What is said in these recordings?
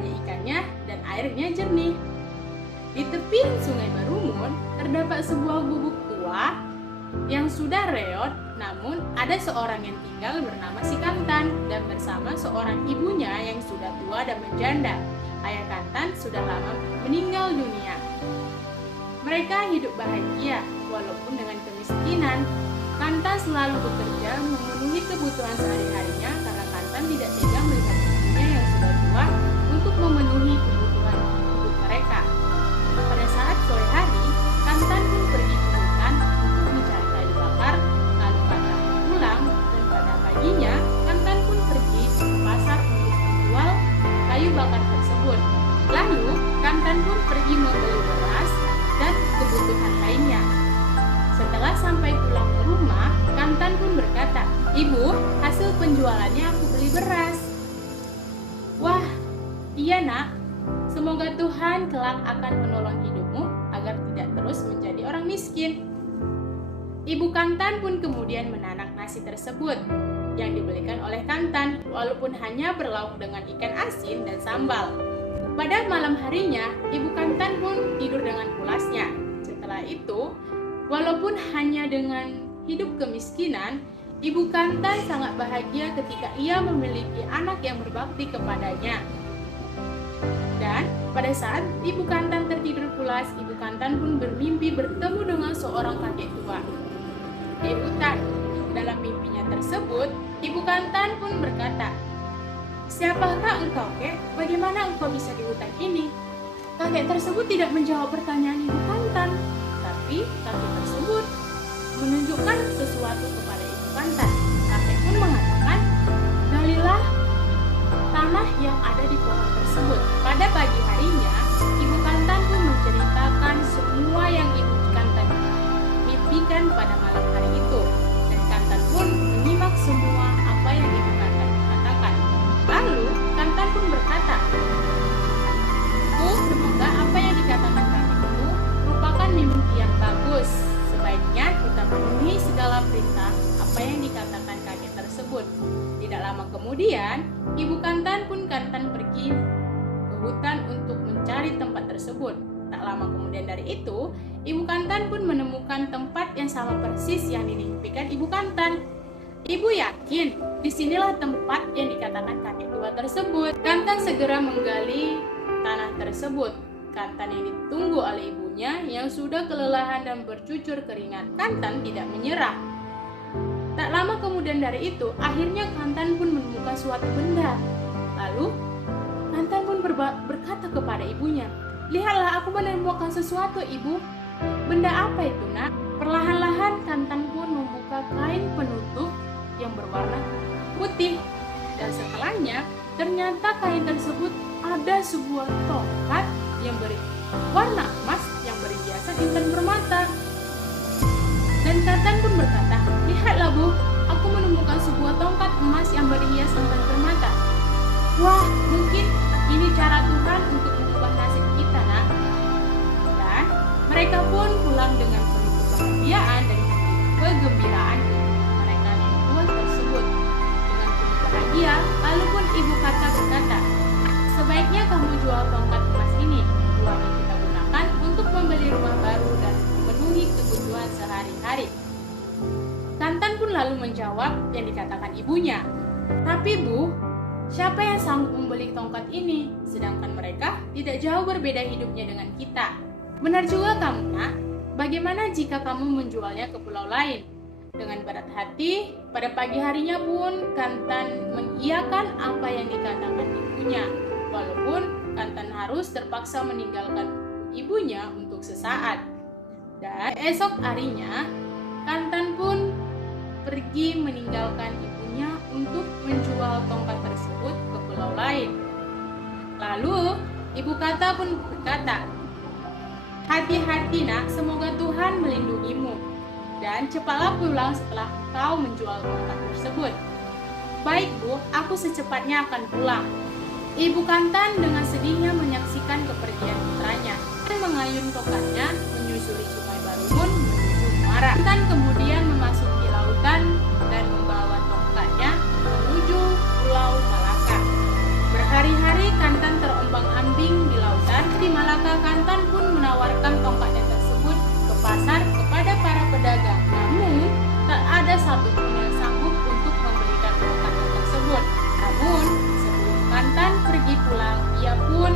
banyak ikannya dan airnya jernih. Di tepi Sungai Barumun terdapat sebuah gubuk tua yang sudah reot, namun ada seorang yang tinggal bernama si Kantan dan bersama seorang ibunya yang sudah tua dan menjanda. Ayah Kantan sudah lama meninggal dunia. Mereka hidup bahagia walaupun dengan kemiskinan. Kantan selalu bekerja memenuhi kebutuhan sehari-harinya karena Kantan tidak tega melihat ibunya yang sudah tua untuk memenuhi kebutuhan hidup mereka. Pada saat sore hari, Kantan pun pergi ke hutan untuk mencari kayu bakar, lalu Kantan pulang dan pada paginya Kantan pun pergi ke pasar untuk menjual kayu bakar tersebut. Lalu Kantan pun pergi membeli beras dan kebutuhan lainnya. Setelah sampai pulang ke rumah, Kantan pun berkata, "Ibu, hasil penjualannya aku beli beras." "Wah, iya nak. Semoga Tuhan kelak akan menolong hidupmu agar tidak terus menjadi orang miskin." Ibu Kantan pun kemudian menanak nasi tersebut yang dibelikan oleh Kantan, walaupun hanya berlauk dengan ikan asin dan sambal. Pada malam harinya, Ibu Kantan pun tidur dengan pulasnya. Setelah itu, walaupun hanya dengan hidup kemiskinan, Ibu Kantan sangat bahagia ketika ia memiliki anak yang berbakti kepadanya. Dan pada saat Ibu Kantan tertidur pulas, Ibu Kantan pun bermimpi bertemu dengan seorang kakek tua di hutan. Dalam mimpinya tersebut, Ibu Kantan pun berkata, "Siapakah engkau, kek? Bagaimana engkau bisa di hutan ini?" Kakek tersebut tidak menjawab pertanyaan Ibu Kantan, tapi kakek tersebut menunjukkan sesuatu kepada Ibu Kantan. Kakek pun mengatakan, "Galilah tanah yang ada di pohon tersebut." Pada pagi harinya, Ibu Kantan pun menceritakan semua yang Ibu Kantan mimpikan pada malam hari itu, dan Kantan pun menyimak semua apa yang Ibu Kantan katakan. Lalu Kantan pun berkata, "Bu, semoga apa yang dikatakan kakek itu merupakan mimpi yang bagus. Sebaiknya kita memenuhi segala perintah apa yang dikatakan kakek tersebut." Tidak lama kemudian, Ibu Kantan pergi ke hutan untuk mencari tempat tersebut. Tak lama kemudian dari itu, Ibu Kantan pun menemukan tempat yang sama persis yang dimimpikan Ibu Kantan. Ibu yakin disinilah tempat yang dikatakan kakek tua tersebut. Kantan segera menggali tanah tersebut. Kantan yang ditunggu oleh ibunya yang sudah kelelahan dan bercucur keringat. Kantan tidak menyerah. Tak lama kemudian dari itu, akhirnya Kantan pun menemukan suatu benda. Lalu Kantan pun berkata kepada ibunya, "Lihatlah, aku menemukan sesuatu, Ibu." "Benda apa itu, nak?" Perlahan-lahan Kantan pun membuka kain penutup yang berwarna putih. Dan setelahnya, ternyata kain tersebut ada sebuah tongkat yang berwarna emas yang berhiasan intan permata. Dan Kantan pun berkata, "Lihatlah, Bu, aku menemukan sebuah tongkat emas yang berhias intan permata." "Wah, mungkin ini cara Tuhan untuk mengubah nasib kita, nak." Dan mereka pun pulang dengan penuh kebahagiaan dan kegembiraan mereka yang tua tersebut. Dengan penuh bahagia, lalu pun Ibu Kantan berkata, "Sebaiknya kamu jual tongkat emas ini. Uangnya kita gunakan untuk membeli rumah baru dan memenuhi kebutuhan sehari-hari." Kantan pun lalu menjawab yang dikatakan ibunya, "Tapi Bu, siapa yang sanggup membeli tongkat ini? Sedangkan mereka tidak jauh berbeda hidupnya dengan kita." "Benar juga kamu, nak. Bagaimana jika kamu menjualnya ke pulau lain?" Dengan berat hati, pada pagi harinya pun Kantan mengiyakan apa yang dikatakan ibunya, walaupun Kantan harus terpaksa meninggalkan ibunya untuk sesaat. Dan esok harinya, Kantan pun pergi meninggalkan ibunya untuk menjual tongkat tersebut ke pulau lain. Lalu Ibu Kantan pun berkata, "Hati-hati, nak, semoga Tuhan melindungimu, dan cepatlah pulang setelah kau menjual tongkat tersebut." "Baik, Bu, aku secepatnya akan pulang." Ibu Kantan dengan sedihnya menyaksikan kepergian putranya dan mengayun tongkatnya menyusuri Sungai Barumun menuju Muara. Kantan kemudian memasuki lautan dan membawa tongkatnya menuju Pulau Malaka. Berhari-hari Kantan terombang di Malaka, Kantan pun menawarkan tongkatnya tersebut ke pasar kepada para pedagang. Namun, tak ada satupun yang sanggup untuk membelikan tongkatnya tersebut. Namun, sebelum Kantan pergi pulang, ia pun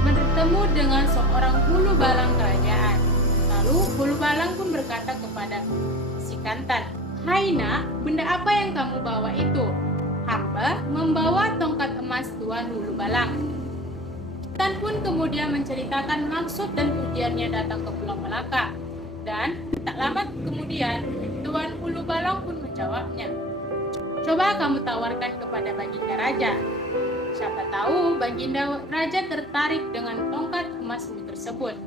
bertemu dengan seorang hulu balang kerajaan. Lalu, hulu balang pun berkata kepada si Kantan, "Hai nak, benda apa yang kamu bawa itu?" "Hamba membawa tongkat emas Tuan Hulu Balang." Kantan pun kemudian menceritakan maksud dan tujuannya datang ke Pulau Malaka. Dan tak lama kemudian, Tuan Hulu Balang pun menjawabnya, "Coba kamu tawarkan kepada Baginda Raja. Siapa tahu Baginda Raja tertarik dengan tongkat emasmu tersebut."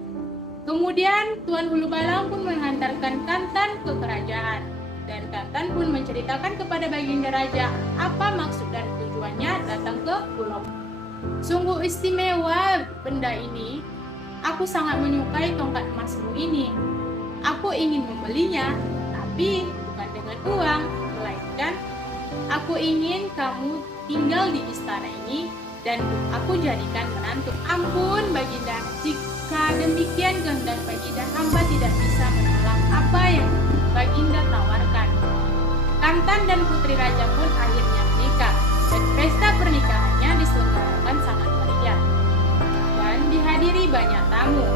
Kemudian Tuan Hulu Balang pun menghantarkan Kantan ke kerajaan. Dan Kantan pun menceritakan kepada Baginda Raja apa maksud dan tujuannya datang ke pulau. "Sungguh istimewa benda ini. Aku sangat menyukai tongkat emasmu ini. Aku ingin membelinya, tapi bukan dengan uang, melainkan aku ingin kamu tinggal di istana ini dan aku jadikan menantu." "Ampun Baginda, jika demikian kehendak Baginda, hamba tidak bisa menolak apa yang Baginda tawarkan." Kantan dan putri raja pun akhirnya menikah, dan pesta pernikahannya diselenggarakan sangat meriah dan dihadiri banyak tamu.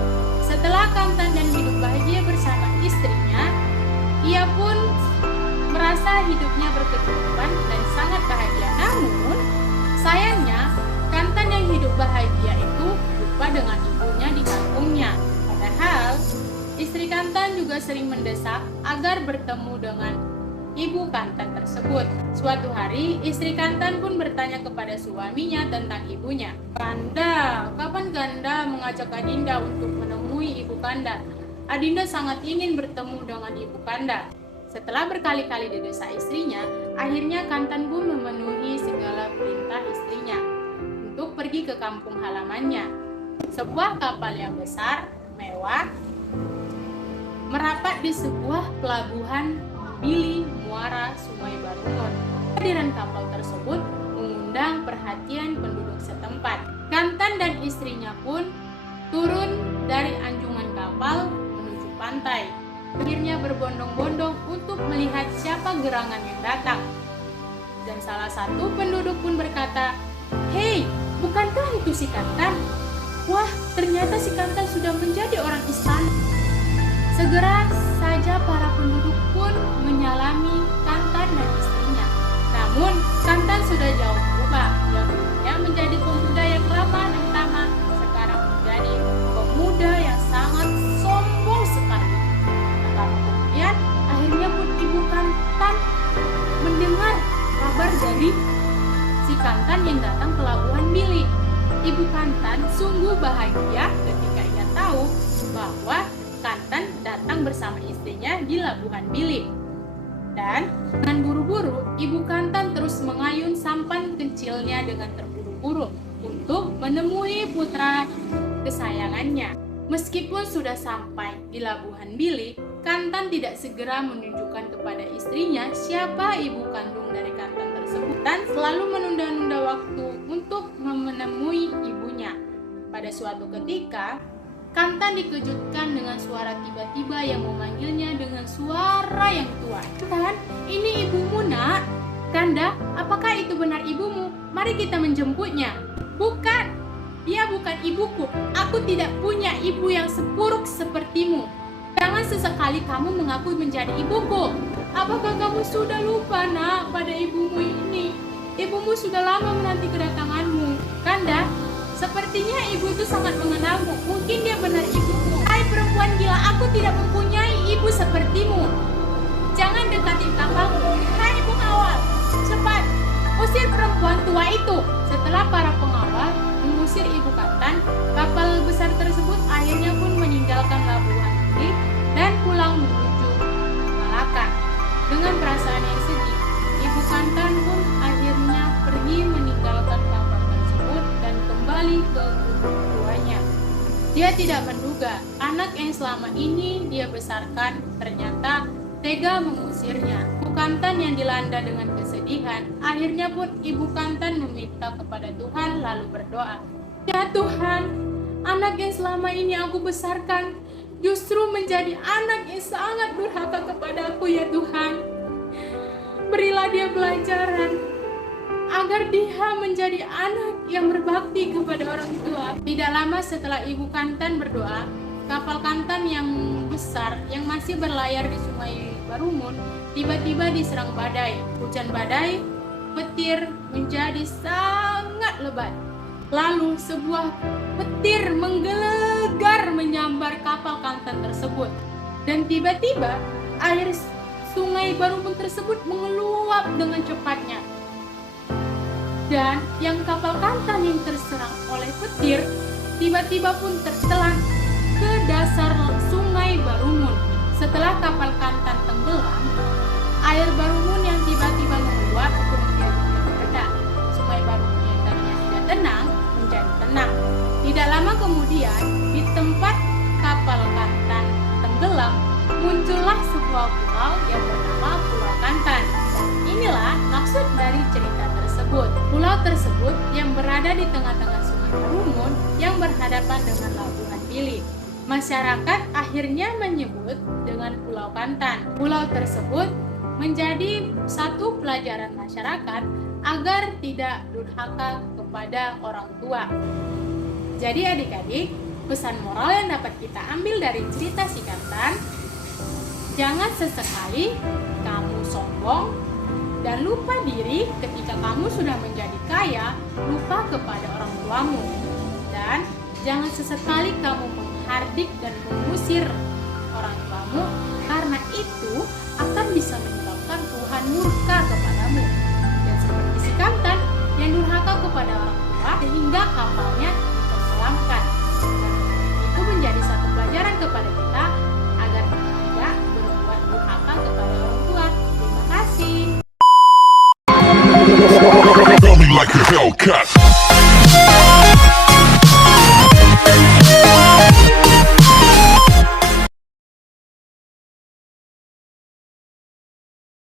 Setelah Kantan dan hidup bahagia bersama istrinya, ia pun merasa hidupnya berkecukupan dan sangat bahagia. Namun, sayangnya Kantan yang hidup bahagia itu lupa dengan ibunya di kampungnya. Padahal, istri Kantan juga sering mendesak agar bertemu dengan ibu Kantan tersebut. Suatu hari, istri Kantan pun bertanya kepada suaminya tentang ibunya. "Kanda, kapan Kanda mengajak Adinda untuk menemui ibu Kanda? Adinda sangat ingin bertemu dengan ibu Kanda." Setelah berkali-kali didesak istrinya, akhirnya Kantan pun memenuhi segala perintah istrinya untuk pergi ke kampung halamannya. Sebuah kapal yang besar, mewah, merapat di sebuah pelabuhan Bili Muara Sungai Barungon. Kehadiran kapal tersebut mengundang perhatian penduduk setempat. Kantan dan istrinya pun turun dari anjungan kapal menuju pantai. Akhirnya berbondong-bondong untuk melihat siapa gerangan yang datang. Dan salah satu penduduk pun berkata, "Hei, bukankah itu si Kantan? Wah, ternyata si Kantan sudah menjadi orang istana." Segera saja para penduduk pun menyalami Kantan dan istrinya. Namun, Kantan sudah jauh berubah. Yang dulunya menjadi pemuda yang ramah dan tamah, sekarang menjadi pemuda yang sangat sombong sekali. Tak lama kemudian, akhirnya pun ibu Kantan mendengar kabar dari si Kantan yang datang ke Labuhan Bili. Ibu Kantan sungguh bahagia ketika ia tahu bahwa Kantan datang bersama istrinya di Labuhan Bili. Dan dengan buru-buru, ibu Kantan terus mengayun sampan kecilnya dengan terburu-buru untuk menemui putra kesayangannya. Meskipun sudah sampai di Labuhan Bili, Kantan tidak segera menunjukkan kepada istrinya siapa ibu kandung dari Kantan tersebut dan selalu menunda-nunda waktu untuk menemui ibunya. Pada suatu ketika, Kantan dikejutkan dengan suara tiba-tiba yang memanggilnya dengan suara yang tua. "Kantan, ini ibumu nak." "Kanda, apakah itu benar ibumu? Mari kita menjemputnya." "Bukan, dia bukan ibuku. Aku tidak punya ibu yang sepuruk sepertimu. Jangan sesekali kamu mengaku menjadi ibuku." "Apakah kamu sudah lupa nak pada ibumu ini? Ibumu sudah lama menanti kedatanganmu." "Kanda, sepertinya ibu itu sangat mengenalmu. Mungkin dia benar ibumu." "Hai perempuan gila, aku tidak mempunyai ibu sepertimu. Jangan dekati kapalmu. Hai pengawal, cepat usir perempuan tua itu." Setelah para pengawal mengusir ibu Kantan, kapal besar tersebut akhirnya pun meninggalkan Labuhan Bili dan pulang menuju Malaka. Dengan perasaan yang sedih, ibu Kantan pun akhirnya pergi meninggalkan kapal tersebut dan kembali ke gubuk tuanya. Dia tidak menduga anak yang selama ini dia besarkan ternyata tega mengusirnya. Ibu Kantan yang dilanda dengan kesedihan, akhirnya pun ibu Kantan meminta kepada Tuhan lalu berdoa, "Ya Tuhan, anak yang selama ini aku besarkan justru menjadi anak yang sangat durhaka kepadaku ya Tuhan. Berilah dia pelajaran agar dia menjadi anak yang berbakti kepada orang tua. Tidak lama setelah Ibu Kantan berdoa, kapal Kantan yang besar yang masih berlayar di Sungai Barumun tiba-tiba diserang badai. Hujan badai, petir menjadi sangat lebat. Lalu sebuah petir menggelegar menyambar kapal Kantan tersebut. Dan tiba-tiba air Sungai Barumun tersebut mengeluap dengan cepatnya. Dan yang kapal Kantan yang terserang oleh petir tiba-tiba pun tertelan ke dasar Sungai Barumun. Setelah kapal Kantan tenggelam, air Barumun yang tiba-tiba menguap kemudian mereda. Sungai Barumun yang tadinya tidak tenang menjadi tenang. Tidak lama kemudian, di tempat kapal Kantan tenggelam, muncullah sebuah pulau yang bernama Pulau Kantan. Dan inilah maksud dari cerita tersebut. Pulau tersebut yang berada di tengah-tengah Sungai Barumun yang berhadapan dengan Labuhan Bilik. Masyarakat akhirnya menyebut dengan Pulau Kantan. Pulau tersebut menjadi satu pelajaran masyarakat agar tidak durhaka kepada orang tua. Jadi adik-adik, pesan moral yang dapat kita ambil dari cerita si Kantan, jangan sesekali kamu sombong dan lupa diri ketika kamu sudah menjadi kaya, lupa kepada orang tuamu. Dan jangan sesekali kamu menghardik dan mengusir orang tuamu, karena itu akan bisa menyebabkan Tuhan murka kepadamu. Dan seperti si Kantan yang durhaka kepada orang tua sehingga kapalnya ditenggelamkan. Itu menjadi satu pelajaran kepada kita agar kita tidak berbuat durhaka kepada orang tua. Terima kasih. Feel me like a Hellcat.